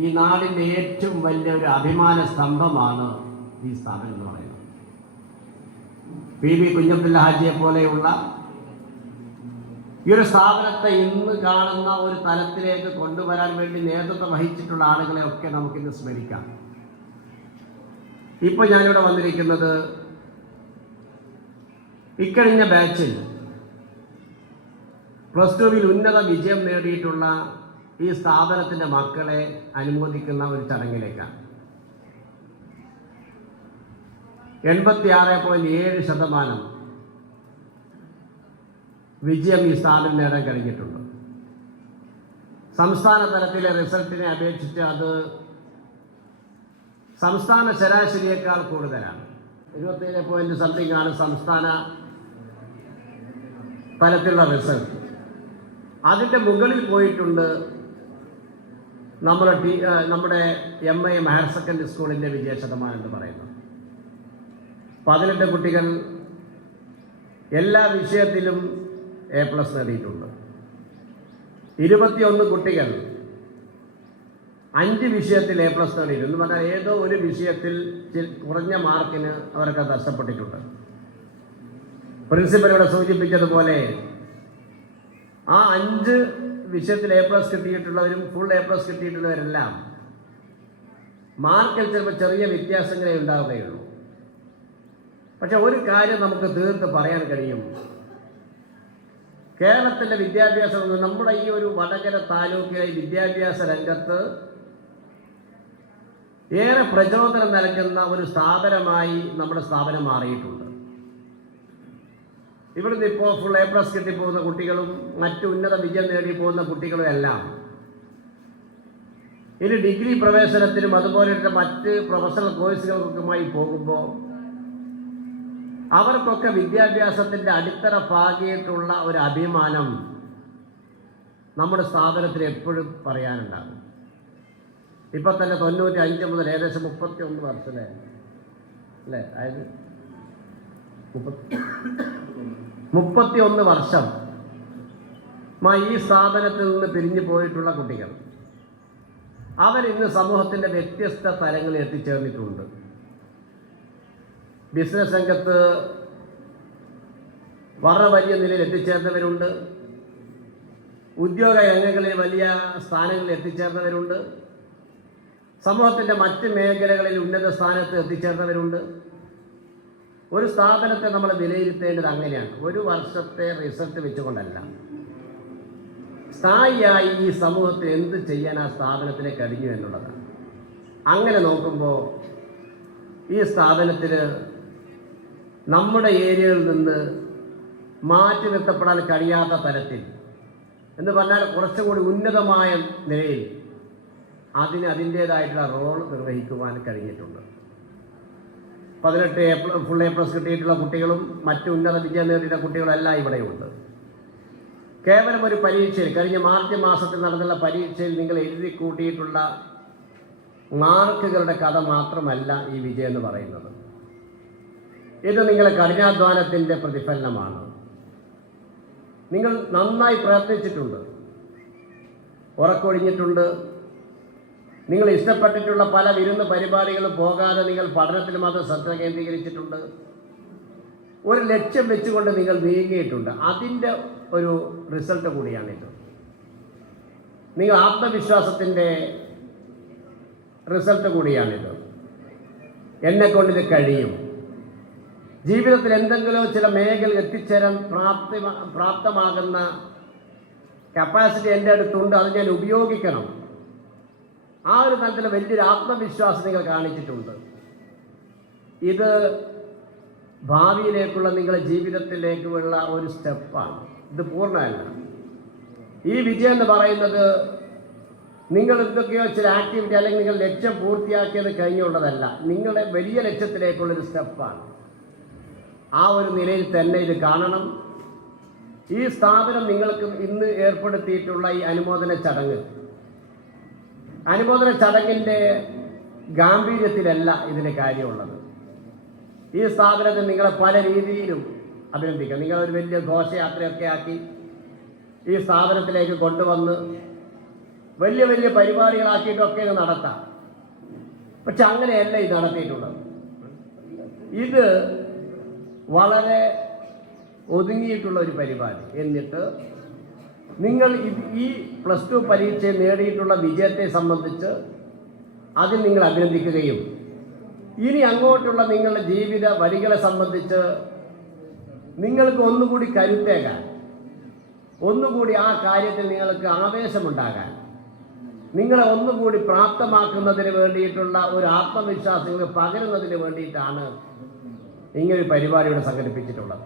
ഈ നാടിൻ്റെ ഏറ്റവും വലിയൊരു അഭിമാന സ്തംഭമാണ് ഈ സ്ഥാപനം എന്ന് പറയുന്നത്. PB കുഞ്ഞബ്ദുല്ല ഹാജിയെ പോലെയുള്ള ഈ ഒരു സ്ഥാപനത്തെ ഇന്ന് കാണുന്ന ഒരു തലത്തിലേക്ക് കൊണ്ടുവരാൻ വേണ്ടി നേതൃത്വം വഹിച്ചിട്ടുള്ള ആളുകളെയൊക്കെ നമുക്കിന്ന് സ്മരിക്കാം. ഇപ്പോൾ ഞാനിവിടെ വന്നിരിക്കുന്നത് ഇക്കഴിഞ്ഞ ബാച്ചിൽ +2 ഉന്നത വിജയം നേടിയിട്ടുള്ള ഈ സ്ഥാപനത്തിൻ്റെ മക്കളെ അനുമോദിക്കുന്ന ഒരു ചടങ്ങിലേക്കാണ്. 86.7% വിജയം ഈ സ്ഥാപനം നേടാൻ കഴിഞ്ഞിട്ടുണ്ട്. സംസ്ഥാന തലത്തിലെ റിസൾട്ടിനെ അപേക്ഷിച്ച് അത് സംസ്ഥാന ശരാശരിയേക്കാൾ കൂടുതലാണ്. 27 ആണ് സംസ്ഥാന തലത്തിലുള്ള റിസൾട്ട്. അതിൻ്റെ മുകളിൽ പോയിട്ടുണ്ട് നമ്മുടെ MIM ഹയർ സെക്കൻഡറി സ്കൂളിൻ്റെ വിജയശതമാനം എന്ന് പറയുന്നത്. 18 കുട്ടികൾ എല്ലാ വിഷയത്തിലും A+ നേടിയിട്ടുണ്ട്. 21 കുട്ടികൾ 5 വിഷയത്തിൽ A+ നേടിയിട്ടുണ്ട്. എന്ന് പറഞ്ഞാൽ ഏതോ ഒരു വിഷയത്തിൽ കുറഞ്ഞ മാർക്കിന് അവരൊക്കെ നഷ്ടപ്പെട്ടിട്ടുണ്ട്. പ്രിൻസിപ്പൽ ഇവിടെ സൂചിപ്പിച്ചതുപോലെ ആ 5 വിഷയത്തിൽ A+ കിട്ടിയിട്ടുള്ളവരും ഫുൾ A+ കിട്ടിയിട്ടുള്ളവരെല്ലാം മാർക്കിൽ ചിലപ്പോൾ ചെറിയ വ്യത്യാസങ്ങളെ ഉണ്ടാവുകയുള്ളൂ. പക്ഷെ ഒരു കാര്യം നമുക്ക് തീർത്ത് പറയാൻ കഴിയും. കേരളത്തിൻ്റെ വിദ്യാഭ്യാസം, നമ്മുടെ ഈ ഒരു വടകര താലൂക്കിലെ വിദ്യാഭ്യാസ രംഗത്ത് ഏറെ പ്രചോദനം നൽകുന്ന ഒരു സ്ഥാപനമായി നമ്മുടെ സ്ഥാപനം മാറിയിട്ടുണ്ട്. ഇവിടുന്ന് ഇപ്പോൾ ഫുൾ A+ കിട്ടിപ്പോകുന്ന കുട്ടികളും മറ്റ് ഉന്നത വിജയം നേടി പോകുന്ന കുട്ടികളും എല്ലാം ഇനി ഡിഗ്രി പ്രവേശനത്തിനും അതുപോലെയുള്ള മറ്റ് പ്രൊഫഷണൽ കോഴ്സുകൾക്കുമായി പോകുമ്പോൾ അവർക്കൊക്കെ വിദ്യാഭ്യാസത്തിൻ്റെ അടിത്തറ പാകിയിട്ടുള്ള ഒരു അഭിമാനം നമ്മുടെ സ്ഥാപനത്തിന് എപ്പോഴും പറയാനുണ്ടാകും. ഇപ്പം തന്നെ 95 മുതൽ ഏകദേശം 31 വർഷം അല്ലേ, അതായത് 31 വർഷം ഈ സ്ഥാപനത്തിൽ നിന്ന് പിരിഞ്ഞു പോയിട്ടുള്ള കുട്ടികൾ അവരിന്ന് സമൂഹത്തിൻ്റെ വ്യത്യസ്ത തലങ്ങളിൽ എത്തിച്ചേർന്നിട്ടുണ്ട്. ബിസിനസ് രംഗത്ത് വളരെ വലിയ നിലയിൽ എത്തിച്ചേർന്നവരുണ്ട്. ഉദ്യോഗ രംഗങ്ങളിൽ വലിയ സ്ഥാനങ്ങളിൽ എത്തിച്ചേർന്നവരുണ്ട്. സമൂഹത്തിൻ്റെ മറ്റ് മേഖലകളിൽ ഉന്നത സ്ഥാനത്ത് എത്തിച്ചേർന്നവരുണ്ട്. ഒരു സ്ഥാപനത്തെ നമ്മൾ വിലയിരുത്തേണ്ടത് അങ്ങനെയാണ്. ഒരു വർഷത്തെ റിസൾട്ട് വെച്ചുകൊണ്ടല്ല, സ്ഥായിയായി ഈ സമൂഹത്തിൽ എന്ത് ചെയ്യാൻ ആ സ്ഥാപനത്തിന് കഴിഞ്ഞു എന്നുള്ളതാണ്. അങ്ങനെ നോക്കുമ്പോൾ ഈ സ്ഥാപനത്തിന് നമ്മുടെ ഏരിയയിൽ നിന്ന് മാറ്റി നിർത്തപ്പെടാൻ കഴിയാത്ത തരത്തിൽ എന്ന് പറഞ്ഞാൽ കുറച്ചുകൂടി ഉന്നതമായ നിലയിൽ അതിൻ്റേതായിട്ടുള്ള റോൾ നിർവഹിക്കുവാൻ കഴിഞ്ഞിട്ടുണ്ട്. 18 ഫുൾ A+ കിട്ടിയിട്ടുള്ള കുട്ടികളും മറ്റ് ഉന്നത വിജയം നേടിയ കുട്ടികളെല്ലാം ഇവിടെയുണ്ട്. കേവലം ഒരു പരീക്ഷയിൽ കഴിഞ്ഞ മാർച്ച് മാസത്തിൽ നടന്നുള്ള പരീക്ഷയിൽ നിങ്ങൾ എഴുതി കൂട്ടിയിട്ടുള്ള മാർക്കുകളുടെ കഥ മാത്രമല്ല ഈ വിജയം എന്ന് പറയുന്നത്. ഇത് നിങ്ങളുടെ കഠിനാധ്വാനത്തിൻ്റെ പ്രതിഫലനമാണ്. നിങ്ങൾ നന്നായി പ്രയത്നിച്ചിട്ടുണ്ട്, ഉറക്കൊഴിഞ്ഞിട്ടുണ്ട്. നിങ്ങൾ ഇഷ്ടപ്പെട്ടിട്ടുള്ള പല വിരുന്ന് പരിപാടികളും പോകാതെ നിങ്ങൾ പഠനത്തിൽ മാത്രം ശ്രദ്ധ കേന്ദ്രീകരിച്ചിട്ടുണ്ട്. ഒരു ലക്ഷ്യം വെച്ചുകൊണ്ട് നിങ്ങൾ നീങ്ങിയിട്ടുണ്ട്. അതിൻ്റെ ഒരു റിസൾട്ട് കൂടിയാണിത്. നിങ്ങൾ ആത്മവിശ്വാസത്തിൻ്റെ റിസൾട്ട് കൂടിയാണിത്. എന്നെക്കൊണ്ടിത് കഴിയും, ജീവിതത്തിൽ എന്തെങ്കിലും ചില മേഖല എത്തിച്ചേരാൻ പ്രാപ്തമാകുന്ന കപ്പാസിറ്റി എൻ്റെ അടുത്തുണ്ട്, അത് ഞാൻ ഉപയോഗിക്കണം. ആ ഒരു തരത്തിൽ വലിയൊരു ആത്മവിശ്വാസം നിങ്ങൾ കാണിച്ചിട്ടുണ്ട്. ഇത് ഭാവിയിലേക്കുള്ള നിങ്ങളുടെ ജീവിതത്തിലേക്കുള്ള ഒരു സ്റ്റെപ്പാണ്. ഇത് പൂർണ്ണമല്ല. ഈ വിജയം എന്ന് പറയുന്നത് നിങ്ങൾ എന്തൊക്കെയോ ചില ആക്ടിവിറ്റി അല്ലെങ്കിൽ നിങ്ങൾ ലക്ഷ്യം പൂർത്തിയാക്കിയത് കഴിഞ്ഞുള്ളതല്ല, നിങ്ങളുടെ വലിയ ലക്ഷ്യത്തിലേക്കുള്ളൊരു സ്റ്റെപ്പാണ്. ആ ഒരു നിലയിൽ തന്നെ ഇത് കാണണം. ഈ സ്ഥാപനം നിങ്ങൾക്ക് ഇന്ന് ഏർപ്പെടുത്തിയിട്ടുള്ള ഈ അനുമോദന ചടങ്ങിൻ്റെ ഗാംഭീര്യത്തിലല്ല ഇതിൻ്റെ കാര്യമുള്ളത്. ഈ സ്ഥാപനത്തിൽ നിങ്ങളെ പല രീതിയിലും അഭിനന്ദിക്കാം. നിങ്ങളൊരു വലിയ ഘോഷയാത്രയൊക്കെ ആക്കി ഈ സ്ഥാപനത്തിലേക്ക് കൊണ്ടുവന്ന് വലിയ വലിയ പരിപാടികളാക്കിയിട്ടൊക്കെ ഇത് നടത്താം. പക്ഷെ അങ്ങനെയല്ല ഇത് നടത്തിയിട്ടുള്ളത്. ഇത് വളരെ ഒതുങ്ങിയിട്ടുള്ള ഒരു പരിപാടി. എന്നിട്ട് നിങ്ങൾ ഈ +2 പരീക്ഷയിൽ നേടിയിട്ടുള്ള വിജയത്തെ സംബന്ധിച്ച് അതിൽ നിങ്ങൾ അഭിനന്ദിക്കുകയും ഇനി അങ്ങോട്ടുള്ള നിങ്ങളുടെ ജീവിത വഴികളെ സംബന്ധിച്ച് നിങ്ങൾക്ക് ഒന്നുകൂടി കരുത്തേകാൻ, ഒന്നുകൂടി ആ കാര്യത്തിൽ നിങ്ങൾക്ക് ആവേശമുണ്ടാകാൻ, നിങ്ങളെ ഒന്നുകൂടി പ്രാപ്തമാക്കുന്നതിന് വേണ്ടിയിട്ടുള്ള ഒരു ആത്മവിശ്വാസം പകരുന്നതിന് വേണ്ടിയിട്ടാണ് ഇങ്ങനൊരു പരിപാടി ഇവിടെ സംഘടിപ്പിച്ചിട്ടുള്ളത്.